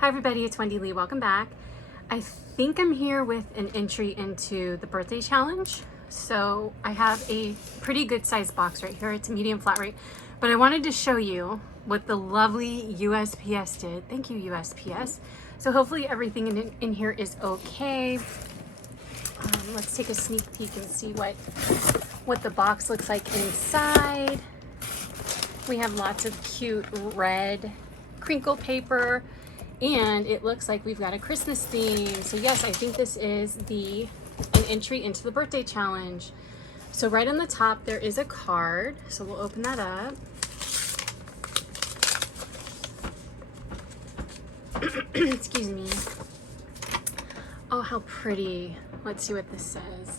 Hi everybody, it's Wendy Lee. Welcome back. I think I'm here with an entry into the birthday challenge. So I have a pretty good sized box right here. It's a medium flat rate, but I wanted to show you what the lovely USPS did. Thank you, USPS. So hopefully everything in here is okay. Let's take a sneak peek and see what the box looks like inside. We have lots of cute red crinkle paper, and it looks like we've got a Christmas theme. So yes, I think this is an entry into the birthday challenge. So right on the top there is a card. So we'll open that up. Excuse me. Oh, how pretty. Let's see what this says.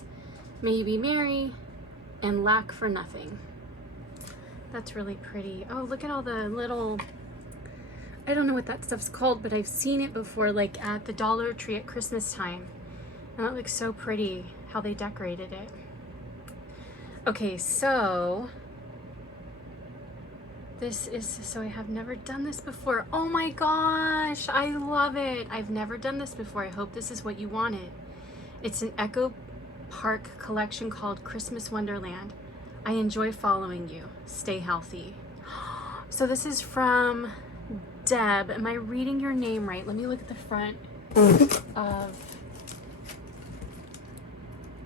May you be merry and lack for nothing. That's really pretty. Oh, look at all the little, I don't know what that stuff's called, but I've seen it before, like at the Dollar Tree at Christmas time. And that looks so pretty, how they decorated it. Okay, so so I have never done this before. Oh my gosh, I love it. I've never done this before. I hope this is what you wanted. It's an Echo Park collection called Christmas Wonderland. I enjoy following you. Stay healthy. So this is from Deb. Am I reading your name right? Let me look at the front of,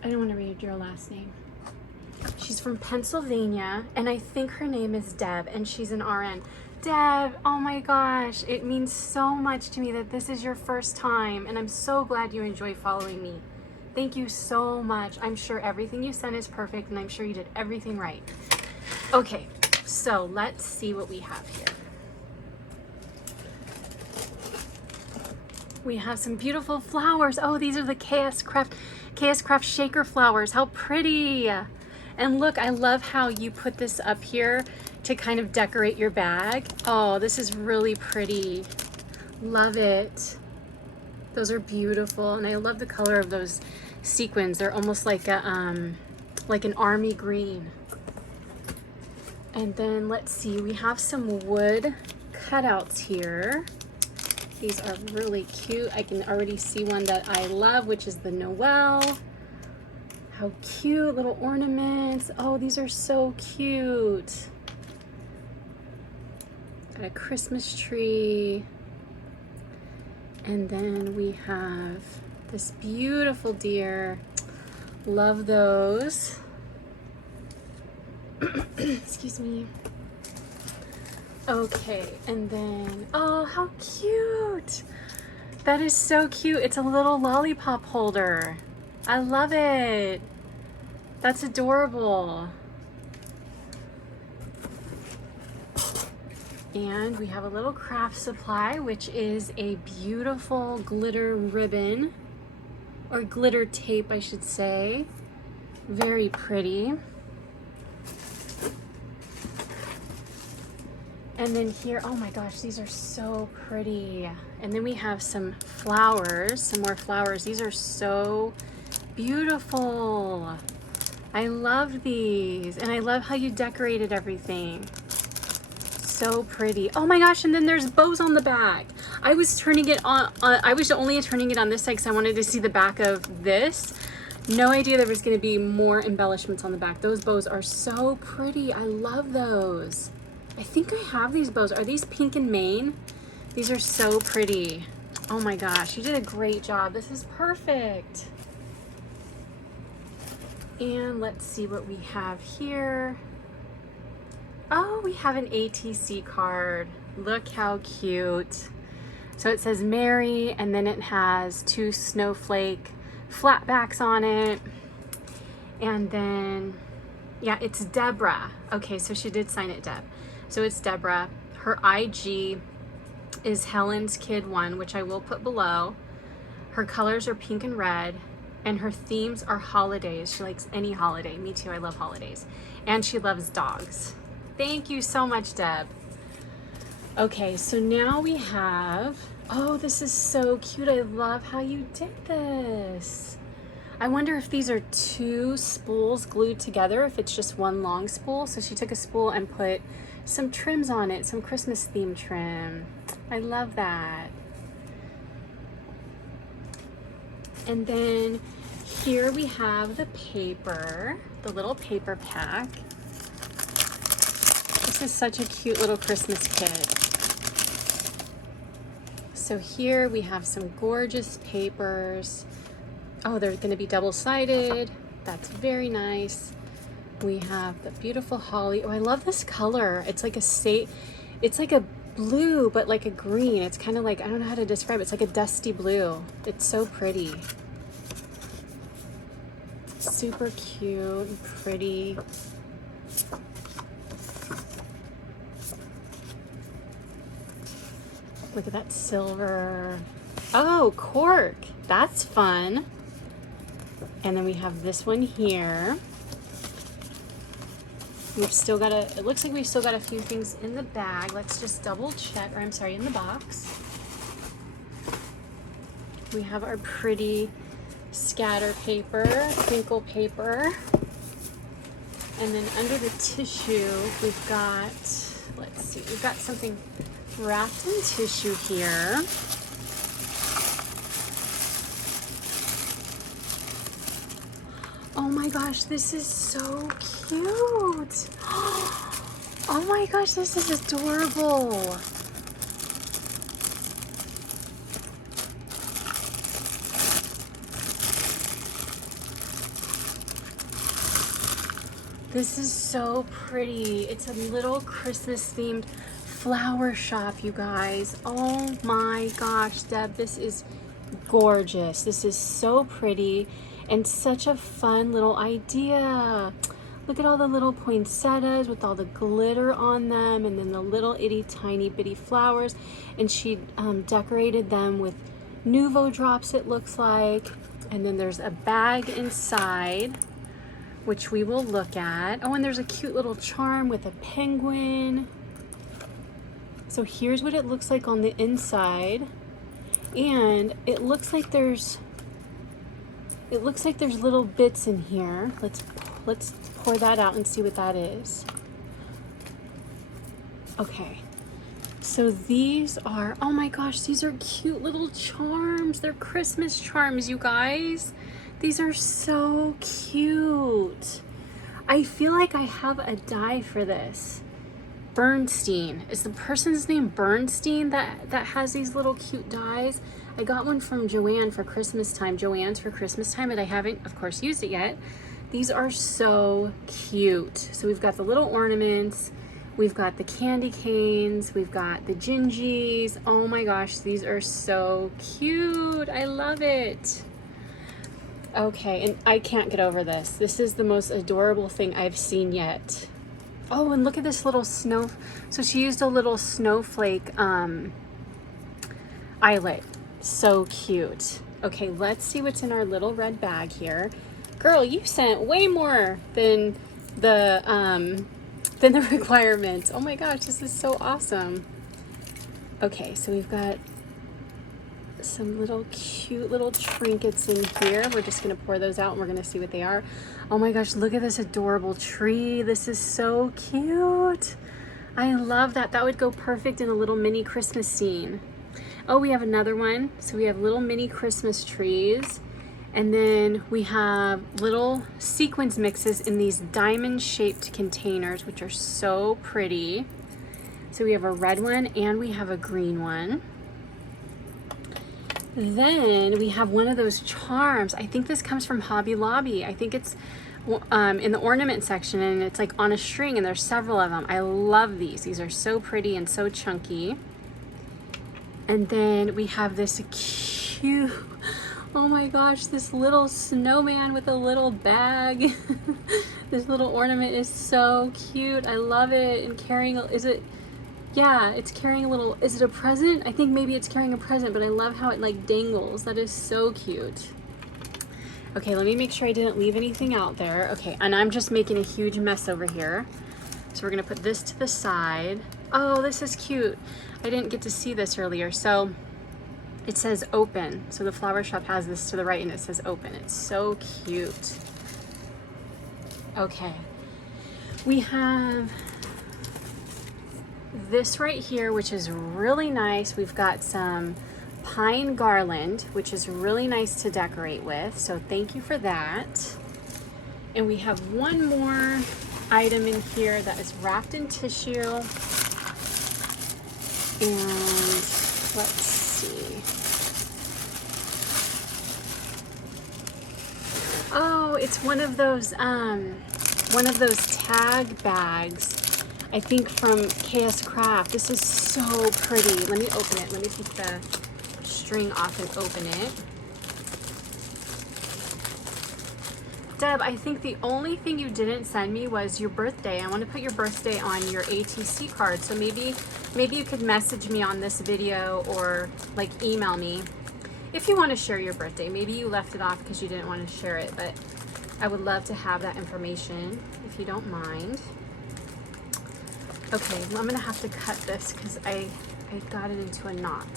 I don't want to read your last name. She's from Pennsylvania, and I think her name is Deb, and she's an RN. Deb, oh my gosh, it means so much to me that this is your first time, and I'm so glad you enjoy following me. Thank you so much. I'm sure everything you sent is perfect, and I'm sure you did everything right. Okay, so let's see what we have here. We have some beautiful flowers. Oh, these are the KS Craft shaker flowers. How pretty. And look, I love how you put this up here to kind of decorate your bag. Oh, this is really pretty. Love it. Those are beautiful, and I love the color of those sequins. They're almost like an army green. And then let's see, we have some wood cutouts here. These are really cute. I can already see one that I love, which is the Noel. How cute, little ornaments. Oh, these are so cute. Got a Christmas tree. And then we have this beautiful deer. Love those. Excuse me. Okay, and then, oh, how cute. That is so cute. It's a little lollipop holder. I love it. That's adorable. And we have a little craft supply, which is a beautiful glitter ribbon, or glitter tape, I should say. Very pretty. And then here, oh my gosh, these are so pretty. And then we have some flowers, some more flowers. These are so beautiful. I love these, and I love how you decorated everything. So pretty. Oh my gosh, and then there's bows on the back. I was turning it on, I was only turning it on this side because I wanted to see the back of this. No idea there was going to be more embellishments on the back. Those bows are so pretty. I love those. I think I have these bows. Are these pink and mane? These are so pretty. Oh my gosh, you did a great job. This is perfect. And let's see what we have here. Oh, we have an ATC card. Look how cute. So it says Mary, and then it has two snowflake flatbacks on it. And then, yeah, it's Deborah. Okay, so she did sign it Deb. So it's Deborah. Her IG is Helen's Kid 1, which I will put below. Her colors are pink and red, and her themes are holidays. She likes any holiday. Me too, I love holidays. And she loves dogs. Thank you so much, Deb. Okay, so now we have, oh, this is so cute. I love how you did this. I wonder if these are two spools glued together, if it's just one long spool. So she took a spool and put some trims on it, some Christmas themed trim. I love that. And then here we have the paper, the little paper pack. This is such a cute little Christmas kit. So here we have some gorgeous papers. Oh, they're going to be double-sided. That's very nice. We have the beautiful holly. Oh, I love this color. It's like it's like a blue, but like a green. It's kind of like, I don't know how to describe it. It's like a dusty blue. It's so pretty. Super cute and pretty. Look at that silver. Oh, cork. That's fun. And then we have this one here. We've still got it looks like we've still got a few things in the bag. Let's just double check, or I'm sorry, in the box. We have our pretty scatter paper, crinkle paper. And then under the tissue, we've got, let's see, we've got something wrapped in tissue here. Oh my gosh, this is so cute. Oh my gosh, this is adorable. This is so pretty. It's a little Christmas themed flower shop, you guys. Oh my gosh, Deb, this is gorgeous. This is so pretty and such a fun little idea. Look at all the little poinsettias with all the glitter on them, and then the little itty tiny bitty flowers. And she decorated them with Nuvo drops, it looks like. And then there's a bag inside, which we will look at. Oh, and there's a cute little charm with a penguin. So here's what it looks like on the inside. And it looks like there's little bits in here. Let's pour that out and see what that is. Okay. So these are, oh my gosh, these are cute little charms. They're Christmas charms, you guys. These are so cute. I feel like I have a die for this. Bernstein. Is the person's name Bernstein that has these little cute dies? I got one from Joanne for Christmas time. Joanne's for Christmas time, but I haven't, of course, used it yet. These are so cute. So we've got the little ornaments. We've got the candy canes. We've got the gingies. Oh my gosh, these are so cute. I love it. Okay, and I can't get over this. This is the most adorable thing I've seen yet. Oh, and look at this little snow. So she used a little snowflake eyelet. So cute. Okay, let's see what's in our little red bag here. Girl, you sent way more than the requirements. Oh my gosh, this is so awesome. Okay, so we've got some little cute little trinkets in here. We're just gonna pour those out and we're gonna see what they are. Oh my gosh, look at this adorable tree. This is so cute. I love that. That would go perfect in a little mini Christmas scene. Oh, we have another one. So we have little mini Christmas trees. And then we have little sequins mixes in these diamond shaped containers, which are so pretty. So we have a red one and we have a green one. Then we have one of those charms. I think this comes from Hobby Lobby. I think it's in the ornament section, and it's like on a string, and there's several of them. I love these. These are so pretty and so chunky. And then we have this cute, oh my gosh, this little snowman with a little bag. This little ornament is so cute. I love it. And carrying, yeah, it's carrying a little, is it a present? I think maybe it's carrying a present, but I love how it like dangles. That is so cute. Okay, let me make sure I didn't leave anything out there. Okay, and I'm just making a huge mess over here. So we're gonna put this to the side. Oh, this is cute. I didn't get to see this earlier. So it says open. So the flower shop has this to the right and it says open. It's so cute. Okay, we have this right here, which is really nice. We've got some pine garland, which is really nice to decorate with. So thank you for that. And we have one more item in here that is wrapped in tissue. And let's see. Oh, it's one of those tag bags. I think from KS Craft. This is so pretty. Let me open it. Let me take the string off and open it. Deb, I think the only thing you didn't send me was your birthday. I want to put your birthday on your ATC card. So maybe you could message me on this video or like email me if you want to share your birthday. Maybe you left it off because you didn't want to share it, but I would love to have that information if you don't mind. Okay, well, I'm gonna have to cut this because I got it into a knot.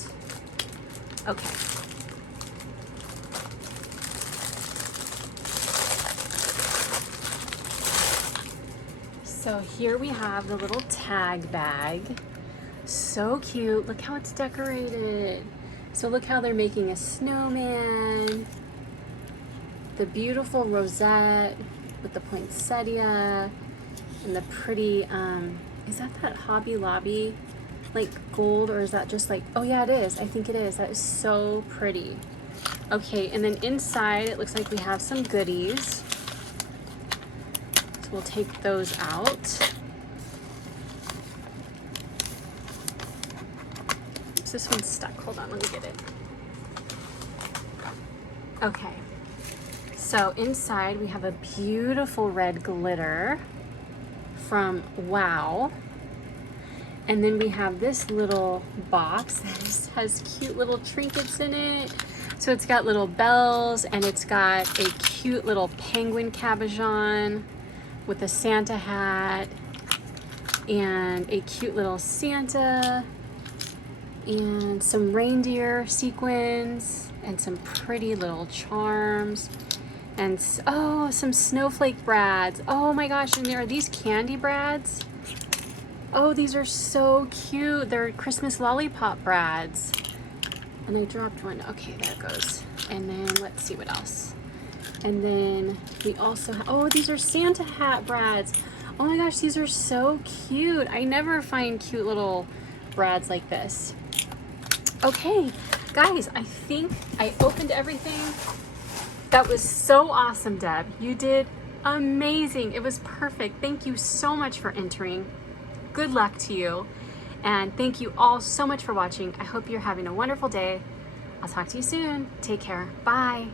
Okay. So here we have the little tag bag. So cute. Look how it's decorated. So look how they're making a snowman. The beautiful rosette with the poinsettia and the pretty, is that Hobby Lobby like gold, or is that just like, oh yeah, it is. I think it is. That is so pretty. Okay, and then inside it looks like we have some goodies. So we'll take those out. Oops, this one's stuck. Hold on, let me get it. Okay. So inside we have a beautiful red glitter from Wow. And then we have this little box that has cute little trinkets in it. So it's got little bells and it's got a cute little penguin cabochon with a Santa hat and a cute little Santa and some reindeer sequins and some pretty little charms. And oh, some snowflake brads. Oh my gosh, and there are these candy brads. Oh, these are so cute. They're Christmas lollipop brads. And I dropped one. Okay, there it goes. And then let's see what else. And then we also have, oh, these are Santa hat brads. Oh my gosh, these are so cute. I never find cute little brads like this. Okay, guys, I think I opened everything. That was so awesome, Deb. You did amazing. It was perfect. Thank you so much for entering. Good luck to you. And thank you all so much for watching. I hope you're having a wonderful day. I'll talk to you soon. Take care. Bye.